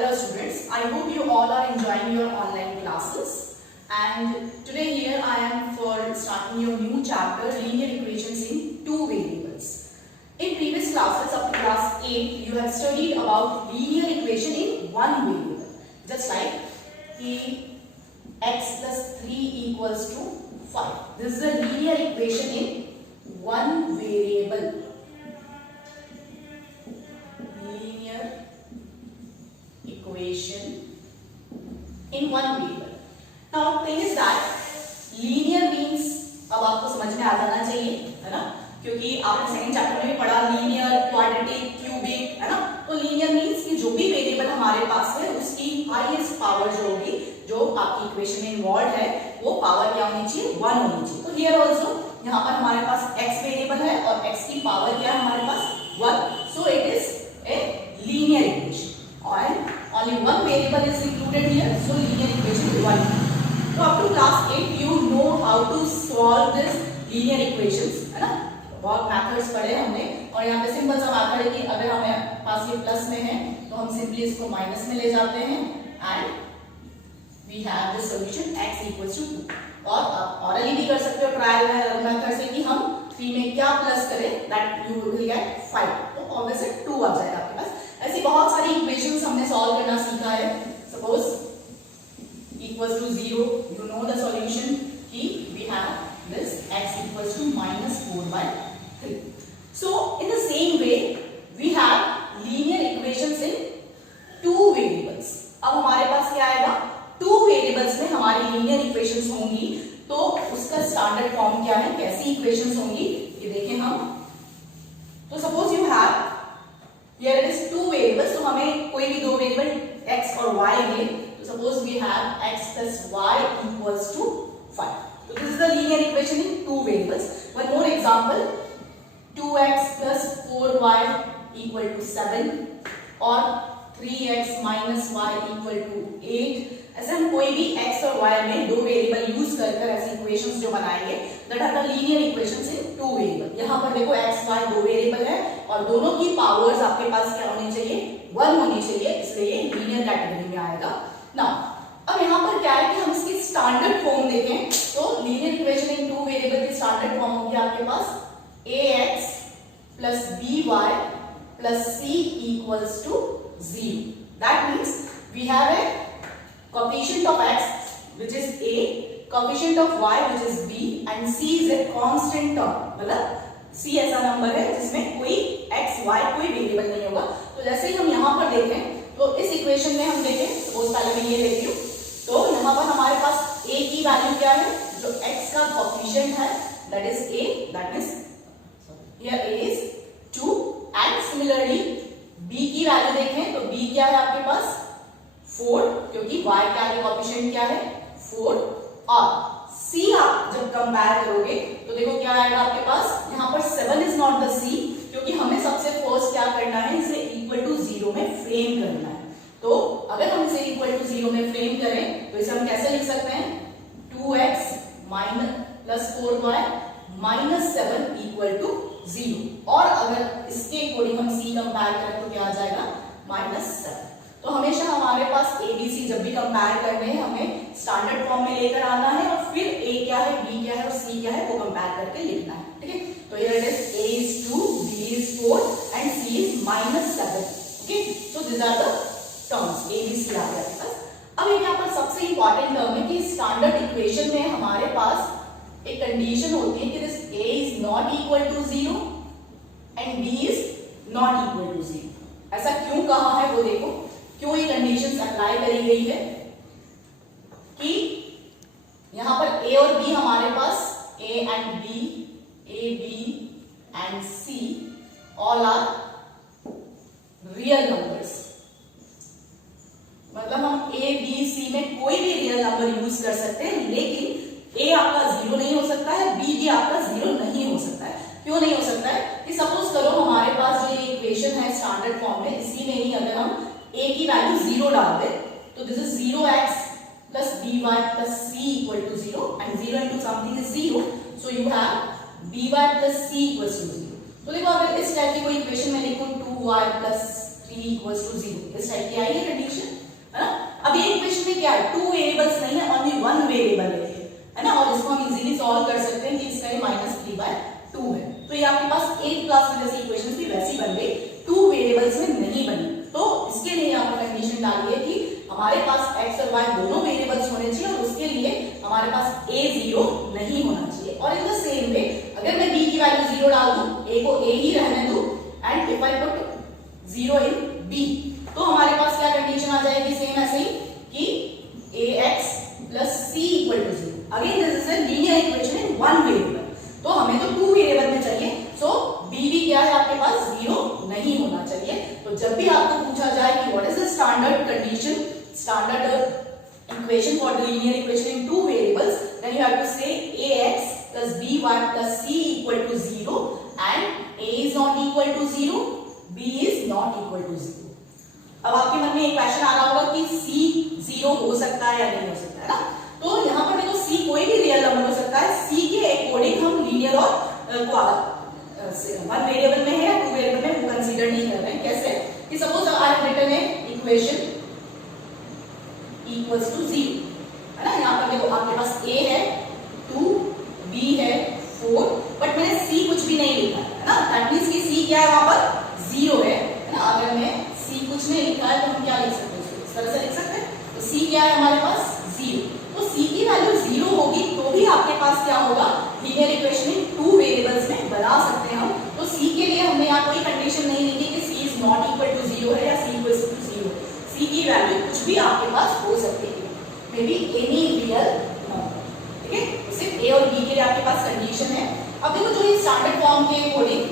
Hello students, I hope you all are enjoying your online classes, and today here I am for starting your new chapter, linear equations in two variables. In previous classes up to class 8 you have studied about linear equation in one variable, just like x plus 3 equals to 5. This is a linear equation in one variable. Linear equation in one variable. Now thing is that linear means अब आपको समझ में आ जाना चाहिए, है ना, क्योंकि आपने सेकंड चैप्टर में भी पढ़ा लीनियर, क्वाड्रेटिक, क्यूबिक, है ना. तो लीनियर मींस कि जो भी वेरिएबल हमारे पास है उसकी हाईएस्ट पावर जो होगी, जो आपकी इक्वेशन में इन्वॉल्व है, वो पावर क्या होनी चाहिए, 1 होनी चाहिए. तो हियर आल्सो यहाँ पर हमारे पास x वेरिएबल है और x की पावर क्या है हमारे पास 1. So it is a linear equation and only one variable is included here, so linear equation is 1. So up to class 8 you know how to solve this linear equations, है ना. बहुत methods पढ़े हमने और यहाँ पे सिंपल सा method है कि अगर हमें पास ये प्लस में है तो हम सिंपली इसको माइनस में ले जाते हैं and we have the solution x equals to 2. और ऑरली भी कर सकते हो ट्रायल मेथड से कि हम 3 में क्या प्लस करें, दैट यू विल गेट 5. तो ऑब्वियसली 2 आ जाएगा आपके पास. ऐसी बहुत सारी इक्वेशंस हमने सॉल्व करना सीखा है. Suppose equals to 0, you know the solution कि we have this x equals to -4/3. So in the same way we have linear equations in two variables. अब हमारे पास क्या आएगा, टू वेरिएबल्स में हमारी लीनियर इक्वेशंस होंगी, तो उसका स्टैंडर्ड फॉर्म क्या है, कैसी इक्वेशंस होंगी ये देखें हम. तो suppose you have here it is two variables, तो हमें कोई भी दो वेरिएबल x और y ले. तो suppose we have x plus y equals to 5. तो this is the linear equation in two variables. One more example, 2x plus 4y equal to 7 और 3x minus y equal to 8. ऐसे हम कोई भी x और y में दो variable use कर ऐसी इक्वेशंस जो बनाएंगे, that are the linear equations in two variable. यहाँ पर देखो x y दो वेरिएबल है और दोनों की पावर्स आपके पास क्या होनी चाहिए, 1 होनी चाहिए, इसलिए ये लीनियर कैटेगरी में आएगा. नाउ अब यहाँ पर क्या है कि हम इसकी स्टैंडर्ड फॉर्म देखें तो linear equation in two variable की स्टैंडर्ड फॉर्म होगी आपके पास ax plus by plus c equals to 0. That means we have a coefficient of x which is a, coefficient of y which is b and c is a constant term. मतलब c ऐसा number है जिसमें कोई x y कोई variable नहीं होगा. तो जैसे ही हम यहाँ पर देखें तो इस इक्वेशन में हम देखें, सपोज पहले मैं ये लेती हूँ, तो यहाँ पर हमारे पास a की वैल्यू क्या है, जो x का कोएफिशिएंट है that is a, that is here a is 2 and similarly b की वैल्यू देखें तो b क्या है आपके पास 4, क्योंकि y का कोएफिशिएंट क्या है 4. और c आप जब कंपेयर करोगे तो देखो क्या आएगा आपके पास, यहाँ पर 7 इज नॉट द c, क्योंकि हमें सबसे फर्स्ट क्या करना है, इसे इक्वल टू 0 में फ्रेम करना है. तो अगर हम इसे इक्वल टू 0 में फ्रेम करें तो इसे हम कैसे लिख सकते हैं, 2x plus 4y minus 7 equal to 0. और अगर इसके अकॉर्डिंग हम c कंपेयर करें तो क्या आ जाएगा, -7. तो हमेशा हमारे पास ABC जब भी कंपेयर करने हैं हमें स्टैंडर्ड फॉर्म में लेकर आना है और फिर A क्या है, B क्या है और C क्या है वो कंपेयर करके लिखना है. ठीक है, तो here it is A is 2, B is 4 and C is -7. Okay, so this are the terms A B C आ गया आपके पास. अब यहाँ पर सबसे इंपॉर्टेंट टर्म है कि स्टैंडर्ड इक्वेशन में हमारे पास एक कंडीशन होती है कि this A is not equal to 0 and B is not equal to 0. ऐसा क्यों कहा है वो देखो, क्यों ये कंडीशंस अप्लाई करी गई है कि यहां पर a और b हमारे पास a and b, a b and c all are real numbers. मतलब हम a b c में कोई भी रियल नंबर यूज कर सकते हैं, लेकिन a आपका 0 नहीं हो सकता है, b भी आपका 0 नहीं हो सकता है. क्यों नहीं हो सकता है कि सपोज करो हमारे पास जो ये इक्वेशन है स्टैंडर्ड फॉर्म में, इसी में ही अगर हम a की वैल्यू 0 डाल दे तो this is 0x plus by plus c equal to 0 and 0 into something is 0, so you have by plus c equals to 0. तो देखो अगर इस टाइप की कोई इक्वेशन में लिखूं 2y plus 3 equals to 0, इस टाइप की आई है कंडीशन, क्या है, 2 वेरिएबल्स नहीं है, ओनली 1 वेरिएबल है ना, और इसको हम इजीली सॉल्व कर सकते हैं कि इसका ये -3/2 है। तो ये आपके पास 8th क्लास में जैसी इक्वेशन थी वैसी बन गई, 2 वेरिएबल्स में नहीं बनी। तो इसके लिए यहाँ पर कंडीशन डाली है कि हमारे पास x और y दोनों वेरिएबल्स होने चाहिए और उसके लिए हमारे पास a 0 नहीं होना चाहिए। और इन द सेम वे अगर मैं b की वैल्यू 0 डाल दूं, a को a ही रहने दूं, and if I put 0 in b, तो हमारे पास क्या कंडीशन आ जाएगी, सेम ऐसे ही कि ax plus c equal to 0। Again this is a linear equation in one variable, तो हमें तो 2 वेरिएबल में चाहिए, सो b भी क्या है आपके पास 0 नहीं होना चाहिए। तो जब भी आपको पूछा जाए कि what is the standard condition, standard equation for the linear equation in 2 variables, then you have to say ax plus by plus c equal to 0 and a is not equal to 0, b is not equal to 0। अब आपके मन में एक question आ रहा होगा कि c 0 हो सकता है या नहीं हो सकता है ना, तो यहाँ पर देखो c कोई भी रियल नंबर हो सकता है, c के अकॉर्डिंग हम लीनियर और 1 वेरिएबल में है या 2 वेरिएबल में वो कंसीडर नहीं कर रहे हैं। कैसे कि suppose I have written a equation equals to 0 है ना, यहाँ पर देखो आपके पास a है 2, b है 4, बट मैंने c कुछ भी नहीं लिखा है ना, दैट मींस कि c क्या है वहां पर 0 है ना। अगर मैं c कुछ नहीं लिखा है तो हम क्या लिख सकते हैं, इस तरह से लिख सकते हैं, तो c क्या है हमारे पास 0, तो c की वैल्यू 0 होगी तो भी आपके पास क्या होगा, लीनियर इक्वेशन इन 2 वेरिएबल्स में बना सकते हैं हम। तो c के लिए हमने यहाँ कोई कंडीशन नहीं लिखी कि c is not equal to 0 है या c इक्वल्स टू 0, c की वैल्यू कुछ भी आपके पास हो सकती है, may be any real number, ठीक है। तो सिर्फ a और b के लिए आपके पास कंडीशन है। अब देखो जो ये स्टैंडर्ड फॉर्म के अकॉर्डिंग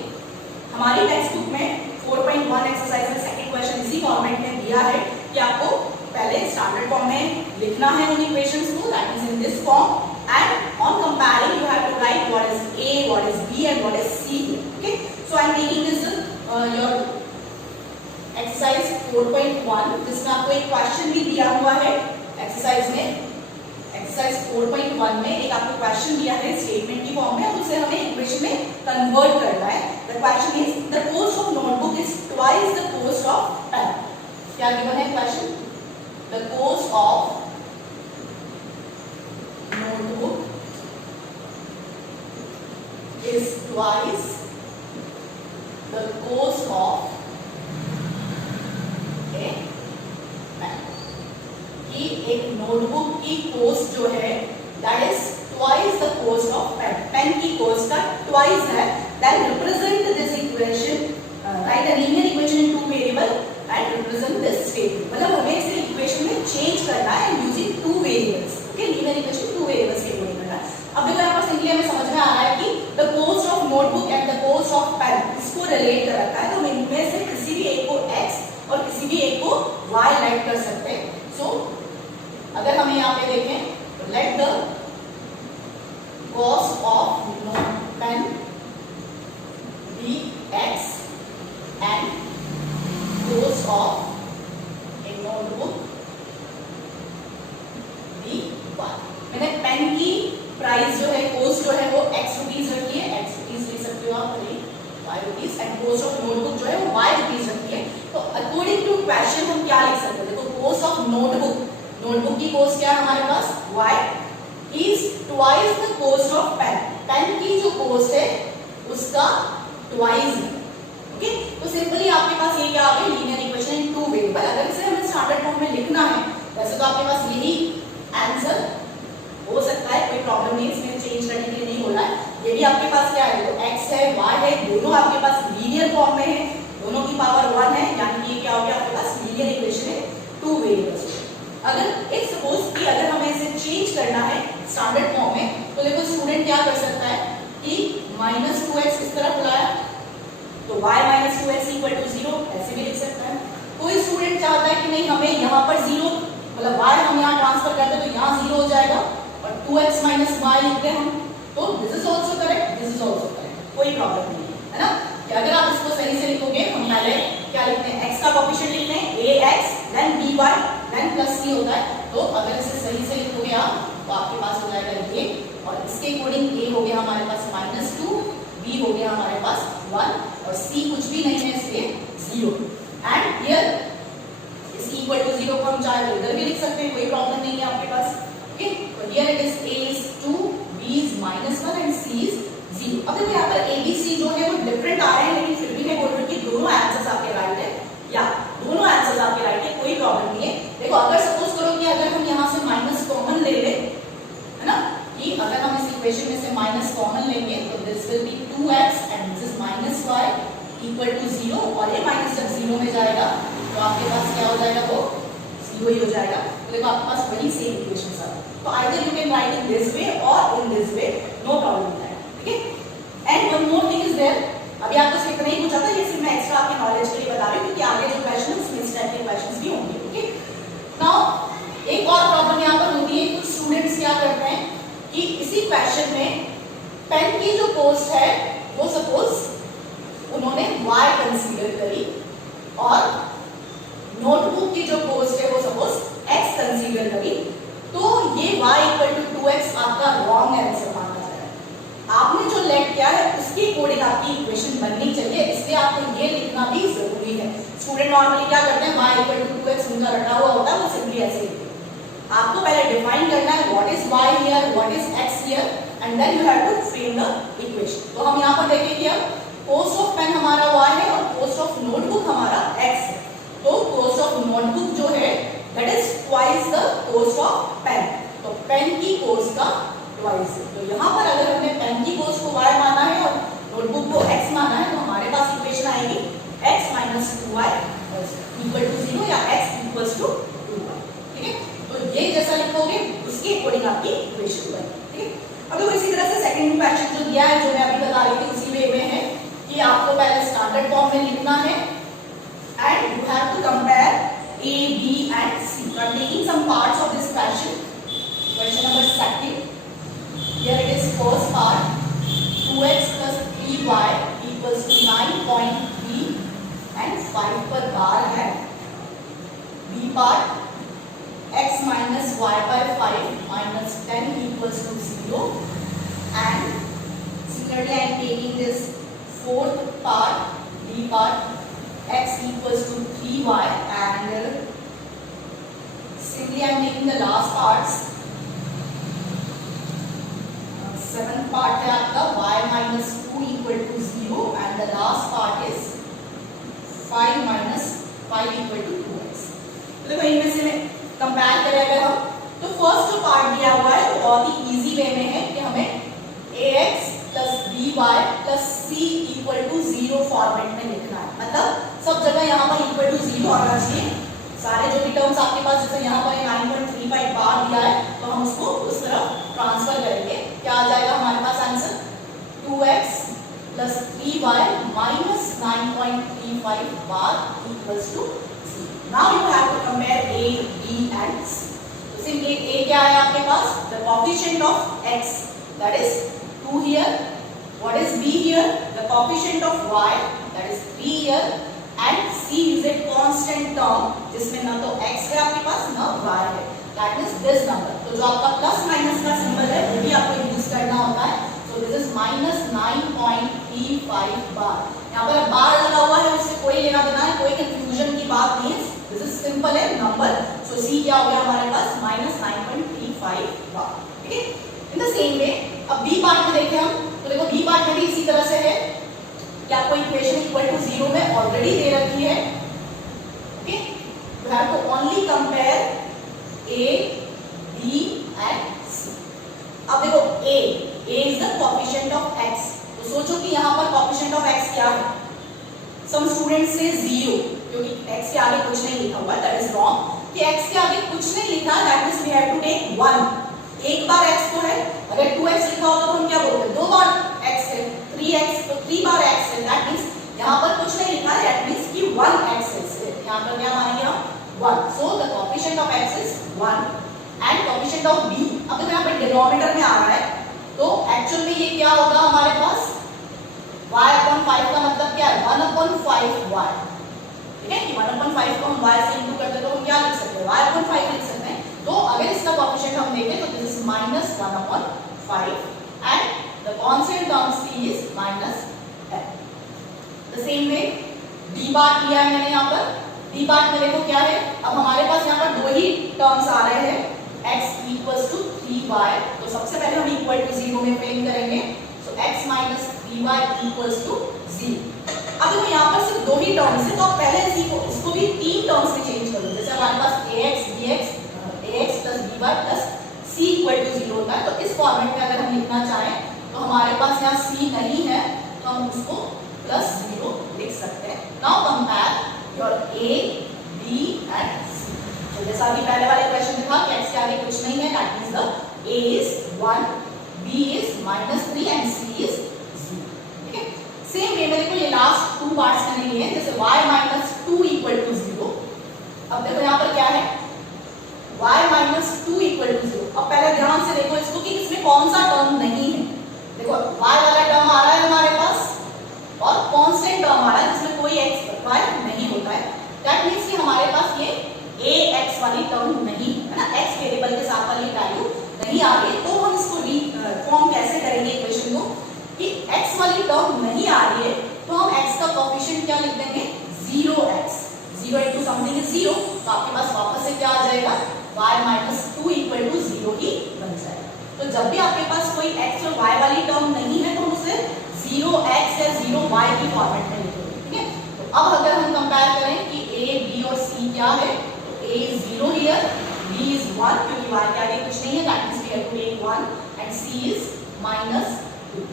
हमारी टेक्स्ट बुक में 4.1 एक्सरसाइज में सेकंड क्वेश्चन इसी फॉर्मेट में दिया है कि आपको पहले स्टैंडर्ड फॉर्म में लिखना है उन इक्वेशंस को, that is in this form, and on comparing you have to write what is a, what is b and what is c, okay. So I am taking this your exercise 4.1, जिसमें आपको एक question भी दिया हुआ है exercise में। Exercise 4.1 में एक आपको क्वेश्चन दिया है स्टेटमेंट की फॉर्म में, और उसे हमें इक्वेशन में कन्वर्ट करना है। The question is the cost of notebook is twice the cost of pen. क्या गिवन है question, the cost of notebook is twice the cost of a pen। कि एक नोटबुक की कॉस्ट जो है that is twice the cost of pen, pen की cost का twice है। Then represent this equation, write a linear equation in 2 variable and represent this statement, मतलब हमें इसे इक्वेशन में चेंज करना है using 2 variables, okay. Linear equation 2 variables के अकॉर्डिंग करना है। अब देखो यहाँ पर सिंपली हमें समझ में आ रहा है कि the cost of notebook and the cost of pen, इसको रिलेट कर रखा है, तो हम इनमें से किसी भी एक को x और किसी भी एक को y राइट कर सकते हैं। सो अगर हमें यहाँ पे देखें, let the cost of pen be x and cost of a notebook be y। मैंने पेन की प्राइस जो है, कॉस्ट जो है वो x रुपीज रखी है, x रुपीज लिख सकते हो आप, y rupees, and cost of notebook जो है वो y रुपीज रखी है। तो अकॉर्डिंग टू क्वेश्चन हम क्या लिख सकते हैं, देखो कॉस्ट ऑफ नोटबुक, नोटबुक की कॉस्ट क्या है हमारे पास y is twice the cost of pen, pen की जो कॉस्ट है उसका ट्वाइस है, ओके। तो सिंपली आपके पास ये क्या आ गया, लीनियर इक्वेशन इन 2 वेरिएबल। अगर इसे हमें स्टैंडर्ड फॉर्म में लिखना है, वैसे तो आपके पास यही आंसर हो सकता है, कोई प्रॉब्लम नहीं, इसमें चेंज करने के लिए नहीं हो रहा है। ये भी आपके पास क्या है, तो x है, y है, दोनों आपके पास लीनियर फॉर्म में है, दोनों की पावर 1 है, यानी कि ये क्या हो गया आपके पास लीनियर इक्वेशन है 2 वेरिएबल्स। अगर एक सपोज कि अगर हमें इसे चेंज करना है स्टैंडर्ड फॉर्म में, तो देखो स्टूडेंट क्या कर सकता है कि -2x इस तरफ लाया तो y - 2x = 0 ऐसे भी लिख सकता है। कोई स्टूडेंट चाहता है कि नहीं हमें यहाँ पर 0, मतलब y हम यहाँ ट्रांसफर करते हैं तो यहाँ 0 हो जाएगा और 2x - y लिखते हैं हम, तो this is also correct, this is also correct, कोई प्रॉब्लम नहीं है ना। कि अगर आप इसको सही से लिखोगे, हम पहले क्या लिखते हैं, x का कोएफिशिएंट लिखते हैं ax then by then plus c होता है, तो अगर इसे सही से लिखोगे आप तो आपके पास हो जाएगा ये, और इसके अकॉर्डिंग a हो गया हमारे पास -2, b हो गया हमारे पास 1 और c कुछ भी नहीं है इसलिए 0। एंड हियर इसकी इक्वल टू 0 को हम चाहे तो इधर भी लिख सकते हैं, कोई प्रॉब्लम नहीं है आपके पास। ओके, तो here it is a is 2, b is -1 and c is 0। अब देखो यहाँ पर a b c जो है वो डिफरेंट आ रहे हैं, लेकिन फिर भी मैं बोल रही हूँ कि दोनों आंसर्स आपके राइट है, या दोनों आंसर्स आपके राइट है, कोई प्रॉब्लम नहीं है। देखो अगर सपोज करो कि अगर हम यहाँ से माइनस कॉमन ले ले, है ना, कि अगर हम इस इक्वेशन में से माइनस कॉमन लेंगे तो this will be 2x and this is -y equal to 0, और ये माइनस जब 0 में जाएगा तो आपके पास क्या हो जाएगा, वो 0 ही हो जाएगा। तो देखो आपके पास वही सेम इक्वेशन है, तो either you can write in this way और in this way, no problem है। ठीक है, and one more thing is there, अभी आपको सिर्फ इतना ही पूछा था, ये सिर्फ मैं एक्स्ट्रा आपके नॉलेज के लिए बता रही हूँ क्योंकि आगे जो क्वेश्चन है उसमें इस टाइप के क्वेश्चंस भी होंगे। ओके, नाउ एक और प्रॉब्लम यहाँ पर होती है, कुछ स्टूडेंट्स क्या करते हैं कि इसी क्वेश्चन में पेन की जो कॉस्ट है वो सपोज उन्होंने y कंसीडर करी और नोटबुक की जो कॉस्ट है वो सपोज x कंसीडर करी, तो ये y इक्वल टू 2x आपका रॉन्ग आंसर माना जाएगा। आपने जो लेट किया है उसके अकॉर्डिंग आपकी इक्वेशन बननी चाहिए, इसलिए आपको ये लिखना भी जरूरी है। स्टूडेंट नॉर्मली क्या करते हैं, y इक्वल टू 2x उनका रटा हुआ होता है, वो सिंपली ऐसे लिखते हैं। आपको पहले डिफाइन करना है what is y here, what is x here, and then you have to frame the equation. तो हम यहाँ पर देखें कि अब कॉस्ट ऑफ पेन हमारा y है और कॉस्ट ऑफ नोटबुक हमारा x है, तो कॉस्ट ऑफ नोटबुक जो है that is twice the cost of pen, तो पेन की कॉस्ट का ट्वाइस है। तो यहाँ पर अगर हमने पेन की कॉस्ट को y माना है और नोटबुक को x माना है, तो हमारे पास इक्वेशन आएगी x minus 2y equal to 0 या x इक्वल्स टू 2y। ठीक है, तो ये जैसा लिखोगे उसके अकॉर्डिंग आपकी इक्वेशन बनेगी। ठीक है, अब देखो इसी तरह से सेकंड क्वेश्चन जो दिया है, जो मैं अभी बता रही थी उसी वे में है कि आपको पहले स्टैंडर्ड फॉर्म में लिखना है and you have to compare a b and c। You are taking some parts of this question, question number second, here it is first part 2x plus 3y equals to 9.3 and 5 पर बार है। b part x minus y by 5 minus 10 equals to 0, and similarly I am taking this fourth part b part x equals to 3y, and simply I am making the last parts। seventh part है आपका y minus 2 equal to 0, and the last part is 5 minus 5 equal to 2x। तो देखो इनमें से compare करें अगर हम, तो फर्स्ट जो पार्ट दिया हुआ है वो बहुत ही इजी वे में है कि हमें ax plus by plus c equal to 0 format में लिखना है, मतलब सब जगह यहाँ पर इक्वल टू 0 आना चाहिए। सारे जो भी टर्म्स आपके पास, जैसे यहाँ पर 9.35 बार दिया है, तो हम उसको उस तरफ ट्रांसफर करेंगे, क्या आ जाएगा हमारे पास answer 2x plus 3y minus 9.35 बार equals to 0। Now you have to compare a, b and c। तो सिंपली a क्या है आपके पास, the coefficient of x that is 2 here, what is b here, the coefficient of y that is 3 here, and c is a constant term जिसमें ना तो x है आपके पास ना y है, that means this number। तो जो आपका प्लस माइनस का सिंबल है वो भी आपको यूज करना होता है, so this is minus 9.35 बार। यहाँ पर बार लगा हुआ है, उससे कोई लेना देना है, कोई कंफ्यूजन की बात नहीं है, this is simple है नंबर, so c क्या हो गया हमारे पास minus 9.35 बार। ठीक है, in the same way अब b पार्ट में देखें हम, तो देखो b पार्ट में भी इसी तरह से है कि आपको इक्वेशन इक्वल टू 0 में ऑलरेडी दे रखी है। Okay, you have to only compare a b and c। अब देखो a is the coefficient of x, तो सोचो कि यहाँ पर कोएफिशिएंट ऑफ x क्या है, सम स्टूडेंट्स से 0, क्योंकि x के आगे कुछ नहीं लिखा हुआ, दैट इज रॉन्ग, कि x के आगे कुछ नहीं लिखा, that means we have to take 1। एक बार x तो है, अगर 2x लिखा होगा तो हम क्या बोलते हैं, दो बार x है, 3x तो 3 बार x है, दैट मींस यहाँ पर कुछ नहीं लिखा है, दैट मींस कि 1x है, यहाँ पर क्या मानेंगे हम 1। So the coefficient of x is 1 and coefficient of b, अब देखो यहाँ पर डिनोमिनेटर में आ रहा है, तो एक्चुअल में ये क्या होगा हमारे पास y/5 का मतलब क्या है 1/5y। ठीक है, कि 1/5 को हम y से इंटू करते तो हम क्या लिख सकते हैं, y/5 लिख सकते हैं। तो अगर इसका कोएफिशिएंट हम देखें तो this is minus 1/5 and the constant term c is minus 10। The same way d बार लिया है मैंने यहाँ पर, d बी पार्ट में देखो क्या है, अब हमारे पास यहाँ पर दो ही टर्म्स आ रहे हैं, x इक्वल्स टू 3y, तो सबसे पहले हम इक्वल टू 0 में फ्रेम करेंगे, so x minus 3y equals to 0। अब देखो यहाँ पर सिर्फ दो ही टर्म्स है, तो आप पहले इसको भी तीन टर्म्स में चेंज कर दो, जैसे हमारे पास ax plus by plus c equal to 0 होता है, तो इस फॉर्मेट में अगर हम लिखना चाहें तो हमारे पास यहाँ c नहीं है तो हम उसको प्लस 0 लिख सकते हैं। Now compare your a b and c, तो जैसा अभी पहले वाले क्वेश्चन में था कि x के आगे कुछ नहीं है, that means the a is 1, b is -3 and c is 0। ठीक है, सेम वे में देखो ये लास्ट टू पार्ट्स मैंने लिए हैं, जैसे y माइनस 2 इक्वल टू 0। अब देखो यहाँ पर क्या है, y माइनस 2 इक्वल टू 0। अब पहले ध्यान से देखो इसको कि इसमें कौन सा टर्म नहीं है। देखो y वाला टर्म आ रहा है हमारे पास और कांस्टेंट टर्म आ रहा है जिसमें कोई x y नहीं होता है, दैट मींस कि हमारे पास ये ax वाली टर्म नहीं है ना, x वेरिएबल के साथ वाली वैल्यू नहीं आ रही है। तो हम इसको फॉर्म कैसे करेंगे इक्वेशन को कि x वाली टर्म नहीं आ रही है तो हम x का कोएफिशिएंट क्या लिख देंगे, 0x, 0 into something is 0, तो आपके पास वापस से क्या आ जाएगा, y माइनस 2 इक्वल टू 0 ही बन जाएगा। तो जब भी आपके पास कोई x और y वाली टर्म नहीं है तो हम उसे 0x या 0y की फॉर्मेट में लिखेंगे। ठीक है, तो अब अगर हम कंपेयर करें कि a b और c क्या है, तो a is 0 here, b is 1 क्योंकि y के आगे कुछ नहीं है, that means we have to take 1 and c is -2।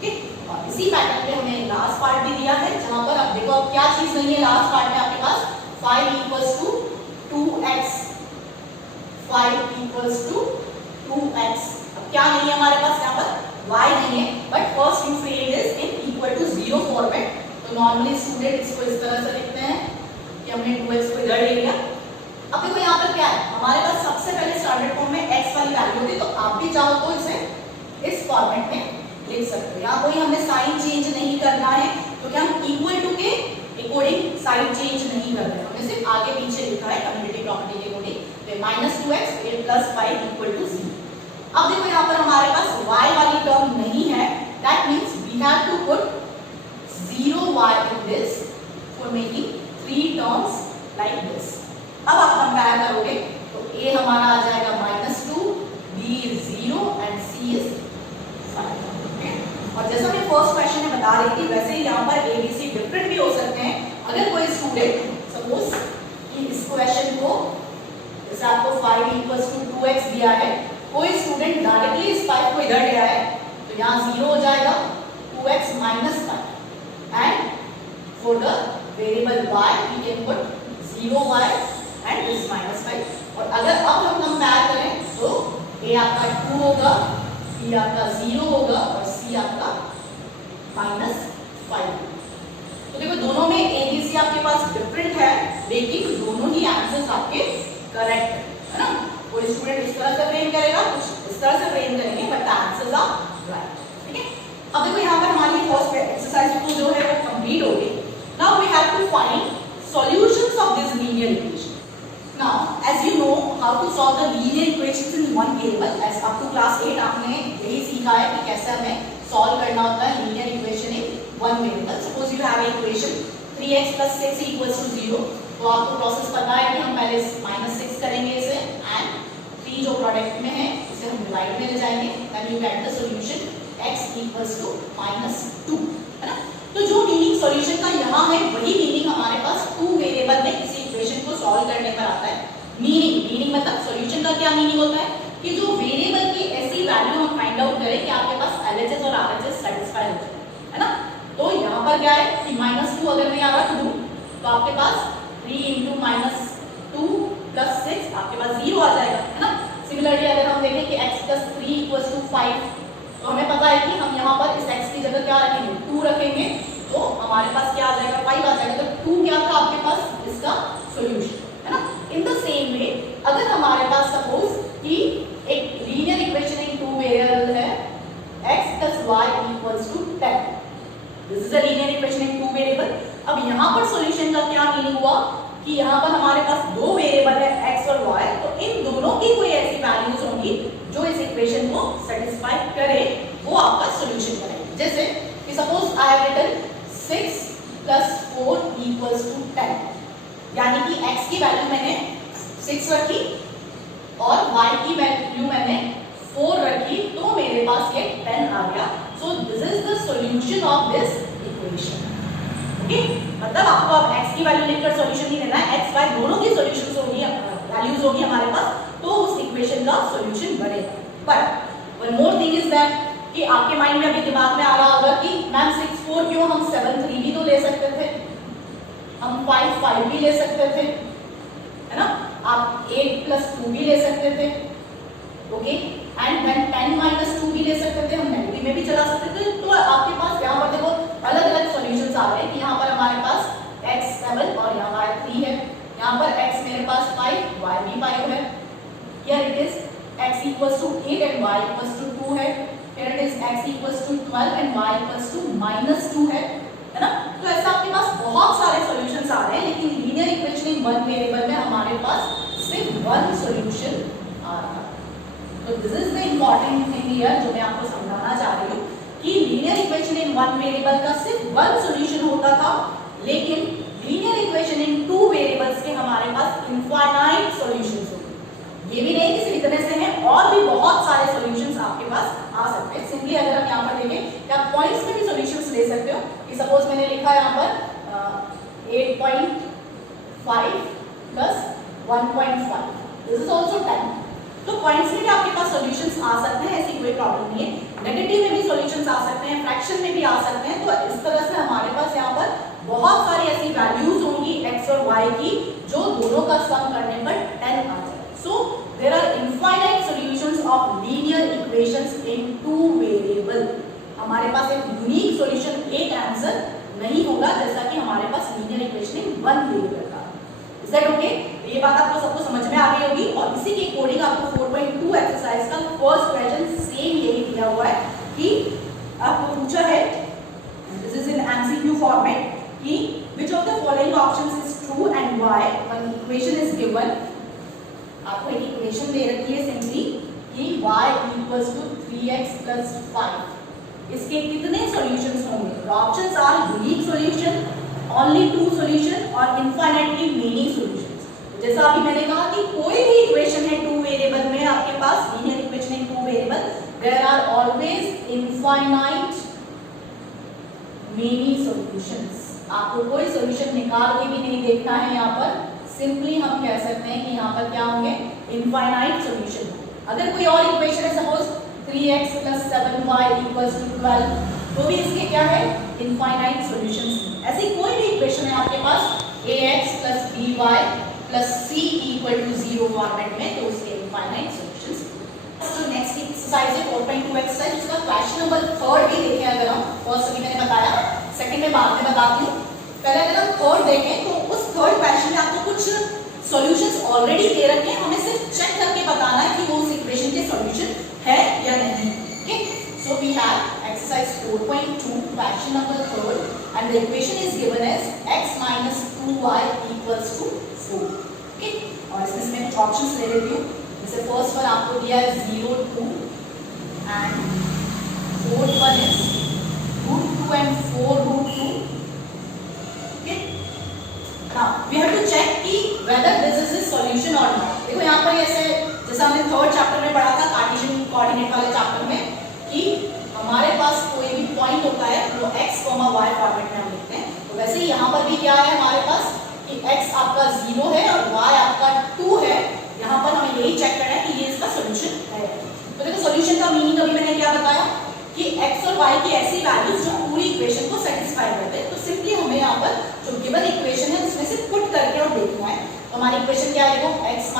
ठीक है, और इसी पैटर्न पे हमें लास्ट पार्ट भी दिया है जहां पर अब देखो अब क्या चीज नहीं है लास्ट पार्ट में आपके पास 5 equals to 2x, 5 equals to 2x। अब क्या नहीं है हमारे पास यहाँ पर, y नहीं है, but first you frame this in equal to 0 format. तो नॉर्मली स्टूडेंट इसको इस तरह से लिखते हैं कि हमने 2x को इधर ले लिया। अब देखो यहाँ पर क्या है, हमारे पास सबसे पहले स्टैंडर्ड फॉर्म में x वाली वैल्यू होती है, तो आप भी चाहो तो इसे इस फॉर्मेट में लिख सकते हो। यहाँ कोई हमें साइन चेंज नहीं करना है क्योंकि हम इक्वल टू के अकॉर्डिंग साइन चेंज नहीं कर रहे हैं, हमने सिर्फ आगे पीछे लिखा है कम्युनिटी प्रॉपर्टी के अकॉर्डिंग, तो -2x +5 इक्वल टू 0। अब देखो यहाँ पर हमारे पास y वाली टर्म नहीं है, that means we have to put 0y in this for making 3 terms like this. अब आप कंपेयर करोगे तो a हमारा आ जाएगा -2, b is 0 and c is 5। और जैसा मैं फर्स्ट क्वेश्चन में बता रही थी वैसे ही यहाँ पर a b c डिफरेंट भी हो सकते हैं। अगर कोई स्टूडेंट सपोज कि इस क्वेश्चन को जैसे आपको 5 equals to 2x दिया है, कोई स्टूडेंट डायरेक्टली इस 5 को इधर ले आए तो यहाँ 0 हो जाएगा, 2x -5 and for the variable y we can put 0y and this -5। और अगर अब हम कंपेयर करें तो a आपका 2 होगा, b आपका 0 होगा और c आपका -5। तो देखो दोनों में a b c आपके पास डिफरेंट है लेकिन दोनों ही आंसर्स आपके करेक्ट है ना। कोई स्टूडेंट इस तरह से फ्रेम करेगा, कुछ इस तरह से फ्रेम करेंगे, but the answers are right. ठीक है, अब देखो यहाँ पर हमारी फर्स्ट एक्सरसाइज को जो है वो कंप्लीट हो गई। Now we have to find solutions of this linear equation. Now as you know how to solve the linear equations in one variable, as up to class 8 आपने यही सीखा है कि कैसे हमें सॉल्व करना होता है linear equation in one variable. Suppose you have equation 3x + 6 = 0, तो आपको प्रोसेस पता है कि हम पहले -6 करेंगे इसे एंड 3 जो प्रोडक्ट में है उसे हम डिवाइड में ले जाएंगे, then you get the solution x = -2 है ना। तो जो मीनिंग सॉल्यूशन का यहाँ है वही मीनिंग हमारे पास 2 वेरिएबल में किसी इक्वेशन को सॉल्व करने पर आता है। मीनिंग मतलब सॉल्यूशन का क्या मीनिंग होता है कि जो वेरिएबल की ऐसी वैल्यू हम फाइंड आउट करें कि आपके पास LHS और RHS सेटिस्फाई हो जाए, है ना। तो यहाँ पर क्या है कि -2 अगर मैं यहाँ रख दूं तो आपके पास 3 × -2 + 6 आपके पास 0 आ जाएगा, है ना। सिमिलरली अगर हम देखें कि x + 3 = 5, तो हमें पता है कि हम यहाँ पर इस x की जगह क्या रखेंगे, 2 रखेंगे, तो हमारे पास क्या आ जाएगा, 5 आ जाएगा। तो 2 क्या था आपके पास इसका सॉल्यूशन, है ना। इन द सेम वे अगर हमारे पास सपोज कि एक लीनियर इक्वेशन इन 2 वेरिएबल है x + y = 10, this is a linear equation in 2 variable. अब यहाँ पर सॉल्यूशन का क्या मीनिंग हुआ कि यहाँ पर हमारे पास 2 वेरिएबल है x और y, तो इन दोनों की कोई ऐसी वैल्यूज होंगी जो इस इक्वेशन को सेटिस्फाई करे, वो आपका सॉल्यूशन करेगा। जैसे कि सपोज आई हैव रिटन 6 + 4 = 10, यानी कि x की वैल्यू मैंने 6 रखी और y की वैल्यू मैंने 4 रखी, तो मेरे पास ये 10 आ गया। So this is the solution of this equation. Okay, मतलब आपको अब x की वैल्यू लेकर सॉल्यूशन नहीं देना है, x y दोनों की सॉल्यूशंस होगी, वैल्यूज होगी हमारे पास, तो उस इक्वेशन का सॉल्यूशन बनेगा। But one more thing is that कि आपके माइंड में अभी दिमाग में आ रहा होगा कि मैम 6 4 क्यों, हम 7 3 भी तो ले सकते थे, हम 5 5 भी ले सकते थे, है ना, आप 8 + 2 भी ले सकते थे। ओके, एंड देन 10 - 2 भी ले सकते थे, हम नेगेटिव में भी चला सकते थे। तो आपके पास यहाँ पर देखो अलग अलग सॉल्यूशंस आ रहे हैं कि यहाँ पर हमारे पास x 7 और यहाँ y 3 है, यहाँ पर x मेरे पास 5 y भी 5 है, here it is x = 8 and y = 2 है, here it is x = 12 and y = -2 है ना। तो ऐसा आपके पास बहुत सारे सॉल्यूशंस आ रहे हैं, लेकिन linear equation in one variable में हमारे पास सिर्फ वन सॉल्यूशन आ रहा है। तो this is the important thing here जो मैं आपको समझाना चाह रही हूँ कि linear equation in one variable का सिर्फ वन सॉल्यूशन होता था, लेकिन linear equation in two variables के हमारे पास इनफाइनाइट सॉल्यूशंस होंगे। ये भी नहीं कि सिर्फ इतने से हैं, और भी बहुत सारे सॉल्यूशंस आपके पास आ सकते हैं। सिंपली अगर हम यहाँ पर देखें कि आप पॉइंट्स में भी सॉल्यूशंस ले सकते हो कि सपोज मैंने लिखा है यहाँ पर 8.5 + 1.5, दिस इज आल्सो 10। तो पॉइंट्स में भी आपके पास सॉल्यूशंस आ सकते हैं, ऐसी कोई प्रॉब्लम नहीं है। नेगेटिव में भी सॉल्यूशंस आ सकते हैं, फ्रैक्शन में भी आ सकते हैं। तो इस तरह से हमारे पास यहाँ पर बहुत सारी ऐसी वैल्यूज होंगी x और y की जो दोनों का सम करने पर 10 आ जाए। So there are infinite solutions of linear equations in two variable. हमारे पास एक यूनिक सॉल्यूशन, एक आंसर नहीं होगा जैसा कि हमारे पास linear equation in one variable का। Is that okay? ये बात आपको सबको समझ में आ गई होगी। और इसी के अकॉर्डिंग आपको 4.2 एक्सरसाइज का फर्स्ट क्वेश्चन सेम यही दिया हुआ है कि आपको पूछा है, this is in MCQ format, कि which of the following options is true and why when equation is given। आपको एक इक्वेशन दे रखी है सिंपली कि y = 3x + 5, इसके कितने सॉल्यूशंस होंगे। Options are unique solution, only two solution और इनफाइनाइटली मेनी सॉल्यूशंस। जैसा अभी मैंने कहा कि कोई भी इक्वेशन है टू वेरिएबल में, आपके पास linear equation in two variable, there are always infinite many solutions. आपको कोई सॉल्यूशन निकाल के भी नहीं देखना है यहाँ पर, सिंपली हम कह सकते हैं कि यहाँ पर क्या होंगे, इनफाइनाइट सॉल्यूशन। अगर कोई और इक्वेशन है सपोज 3x + 7y = 12, तो भी इसके क्या है, इनफाइनाइट सॉल्यूशंस। ऐसी कोई भी इक्वेशन है आपके पास ax + by + c = 0 फॉर्मेट में, तो उसके इनफाइनाइट सॉल्यूशंस। तो नेक्स्ट एक्सरसाइज है 4.2 एक्सरसाइज, उसका क्वेश्चन नंबर 3 भी देखें। अगर हम फर्स्ट अभी मैंने बताया, सेकंड में बाद में बताती हूँ। पहले अगर हम थर्ड देखें तो उस थर्ड क्वेश्चन में आपको कुछ सॉल्यूशंस ऑलरेडी दे रखे हैं, हमें सिर्फ चेक करके बताना है कि वो उस इक्वेशन के सॉल्यूशन है या नहीं। Okay, so we have exercise 4.2 question number 3 and the equation is given as x - 2y = 4। Okay, और इसमें मैं कुछ ऑप्शंस ले लेती हूँ। जैसे फर्स्ट वन आपको दिया है 0 2 and fourth one is √2 and 4√2। Okay, now we have to check कि whether this is a solution or not। देखो यहाँ पर ऐसे जैसा हमने थर्ड चैप्टर में पढ़ा था कार्टेशियन कोऑर्डिनेट वाले चैप्टर में, कि हमारे पास कोई भी पॉइंट होता है वो x, y फॉर्मेट में हम लिखते हैं। तो वैसे ही यहाँ पर भी क्या है हमारे पास कि x आपका 0 है और y आपका 2 है। यहाँ पर हमें यही चेक करना है कि ये इसका सोल्यूशन है। तो देखो सोल्यूशन का मीनिंग अभी मैंने क्या बताया कि x और y की ऐसी वैल्यूज जो पूरी इक्वेशन को सेटिस्फाई करते हैं। तो सिंपली हमें यहाँ पर जो गिवन इक्वेशन है उसमें से पुट करके और देखना है। तो हमारी इक्वेशन क्या है, देखो x -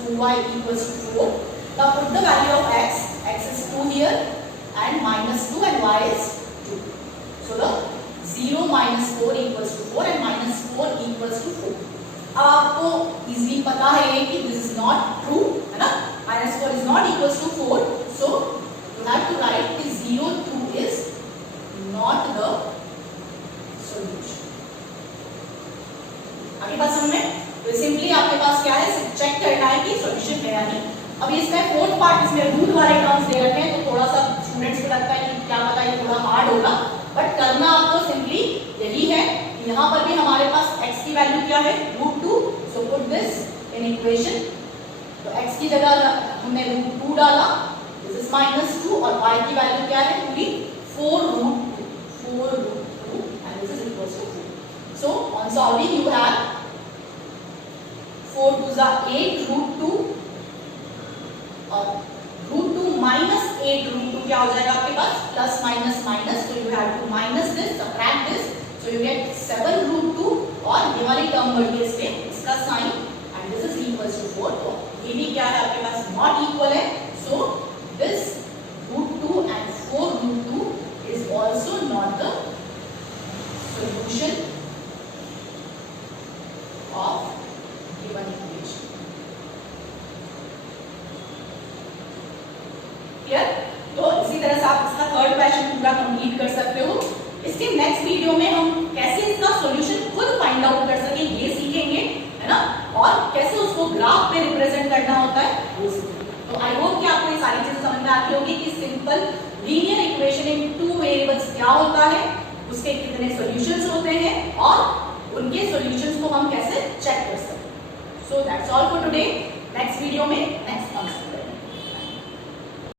2y = 4। Now put the value of x is 2 here and -2 and y is 2. So the 0 - 4 = 4 and -4 = 4। अब आपको इजीली पता है कि दिस इज नॉट ट्रू, है ना, -4 is not equals to 4, so you have to write the 0 2 is not the solution। आगे बात समझ में? तो सिंपली आपके पास क्या है, चेक करना है कि सॉल्यूशन है या नहीं। अब इसका फोर्थ पार्ट, इसमें रूट वाले टर्म्स दे रखे हैं, तो थोड़ा सा स्टूडेंट्स को लगता है कि क्या पता ये थोड़ा हार्ड होगा, बट करना आपको सिंपली यही है। यहाँ पर भी हमारे पास x की वैल्यू क्या है, √2, So put this in equation. तो x की जगह हमने √2 डाला, दिस इज -2 और y की वैल्यू क्या है पूरी 4√2 and this is equals to 2. So on solving you have 4 2 8 √2 और √2 minus 8 √2 क्या हो जाएगा आपके पास plus minus minus, so you have to minus this, subtract this, so you get 7 √2 और ये वाली टर्म बढ़ गई इसके इसका sign and this is equals to 4. तो ये भी क्या है आपके पास नॉट इक्वल है, so this √2 and 4 √2 is also not the solution of given equation. Clear? तो इसी तरह से आप इसका थर्ड क्वेश्चन पूरा कंप्लीट कर सकते हो. इसके नेक्स्ट वीडियो में हम कैसे इसका सॉल्यूशन खुद फाइंड आउट कर सके ये सीखेंगे, है ना, और कैसे उसको ग्राफ पे रिप्रेजेंट करना होता है वो सीखेंगे. तो आई होप कि आपको ये सारी चीजें समझ में आती होगी कि simple linear equation in two variables क्या होता है, उसके कितने सॉल्यूशंस होते हैं और उनके सॉल्यूशंस को हम कैसे चेक कर सकते हैं. So that's all for today. Next video में नेक्स्ट कॉन्सेप्ट